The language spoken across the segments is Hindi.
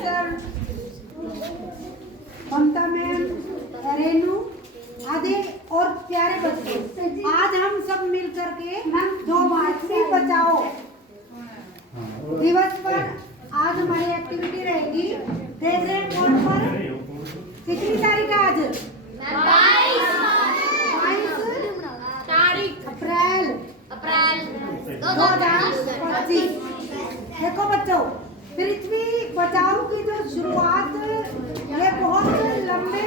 सर, ममता मैम, रेनू आदि और प्यारे बच्चे, आज हम सब मिल करके जो पृथ्वी बचाओ दिवस पर आज हमारी एक्टिविटी रहेगी। जैसे बोर्ड पर कितनी तारीख है आज? 22 अप्रैल 2025। देखो बच्चों, पृथ्वी बचाओ की जो शुरुआत ये बहुत लंबे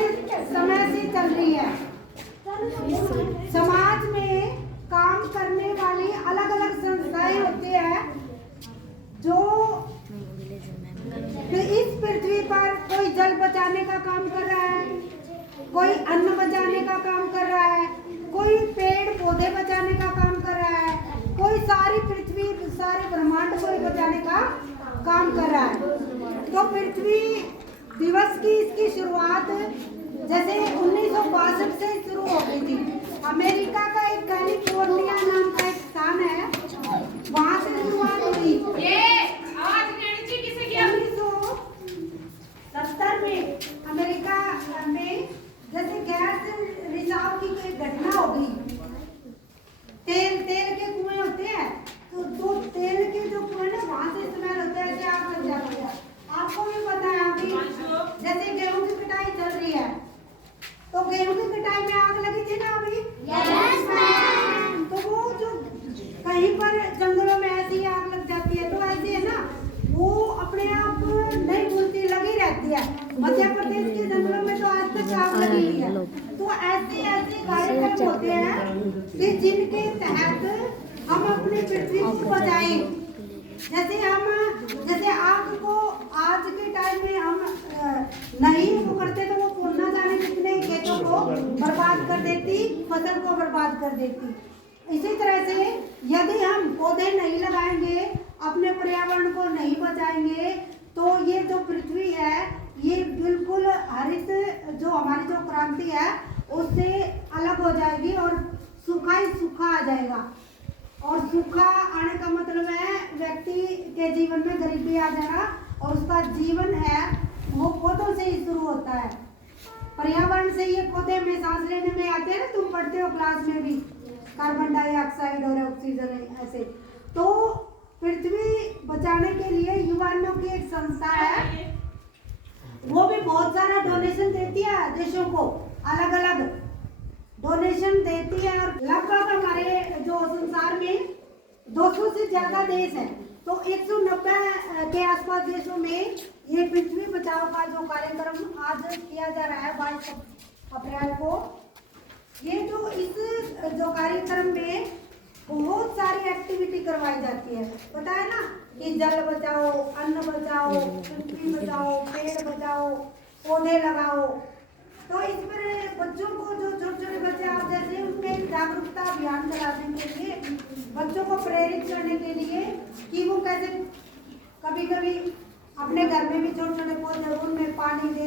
समय से चल रही है। समाज में काम करने वाली अलग अलग संस्थाएं होती है जो इस पृथ्वी पर कोई जल बचाने का काम कर रहा है, कोई अन्न बचाने का काम कर रहा है, कोई पेड़ पौधे बचाने का काम कर रहा है, कोई सारी पृथ्वी सारे ब्रह्मांड को बचाने का काम कर रहा है। तो पृथ्वी दिवस की इसकी शुरुआत जैसे 1962 से शुरू हो गई थी। अमेरिका का एक कैलिफोर्निया नाम का एक स्थान है, वहां से शुरुआत हुई। 1970 में अमेरिका में जैसे गैस रिसाव की कोई घटना हो गई, तेल के कुएं होते हैं, तो तेल के जो कुएं ना वहां से स्मेल होते हैं, ऐसे आग लग जाती है। आपको भी पता है अभी जैसे गेहूं की कटाई चल रही है, तो गेहूं की कटाई में आग लगी थी ना अभी? Yes ma'am. तो वो जो कहीं पर जंगलों में ऐसी आग लग जाती है, तो ऐसे है ना, वो अपने आप नहीं भूलती, लगी रहती है। मध्य प्रदेश के जंगलों में तो आज तक आग लगी हुई है। तो ऐसे कार्यक्रम होते हैं कि जिनके तहत हम अपनी पृथ्वी को बचाएं। जैसे आग को आज के टाइम में हम नहीं वो करते तो वो न जाने कितने खेतों को बर्बाद कर देती, फसल को बर्बाद कर देती। इसी तरह से यदि हम पौधे नहीं लगाएंगे, अपने पर्यावरण को नहीं बचाएंगे, तो ये जो पृथ्वी है ये बिल्कुल हरित जो हमारी जो क्रांति है उससे अलग हो जाएगी और सूखा ही सूखा आ जाएगा। और सूखा आने का मतलब है व्यक्ति के जीवन में गरीबी आ जाना, और उसका जीवन है वो पौधों से ही शुरू होता है। पर्यावरण से ये पौधे में सांस लेने में आते हैं ना, तुम पढ़ते हो क्लास में भी, कार्बन डाइऑक्साइड और ऑक्सीजन ऐसे। तो पृथ्वी बचाने के लिए युवाओं की एक संस्था है, वो भी बहुत सारा डोनेशन देती है देशों को, अलग अलग डोनेशन देती है। और लगभग हमारे जो संसार में 200 से ज्यादा देश हैं, तो 190 के आसपास देशों में ये पृथ्वी बचाओ का जो कार्यक्रम आज किया जा रहा है 22 अप्रैल को। ये जो इस जो कार्यक्रम में बहुत सारी एक्टिविटी करवाई जाती है, पता है ना, कि जल बचाओ, अन्न बचाओ, पृथ्वी बचाओ, पेड़ बचाओ, पौधे लगाओ। तो इस पर बच्चों को, जो छोटे छोटे बच्चे आप जैसे, उनमें जागरूकता अभियान चलाने के लिए, बच्चों को प्रेरित करने के लिए कि वो कैसे कभी कभी अपने घर में भी छोटे छोटे पौधे, उनमें पानी दे,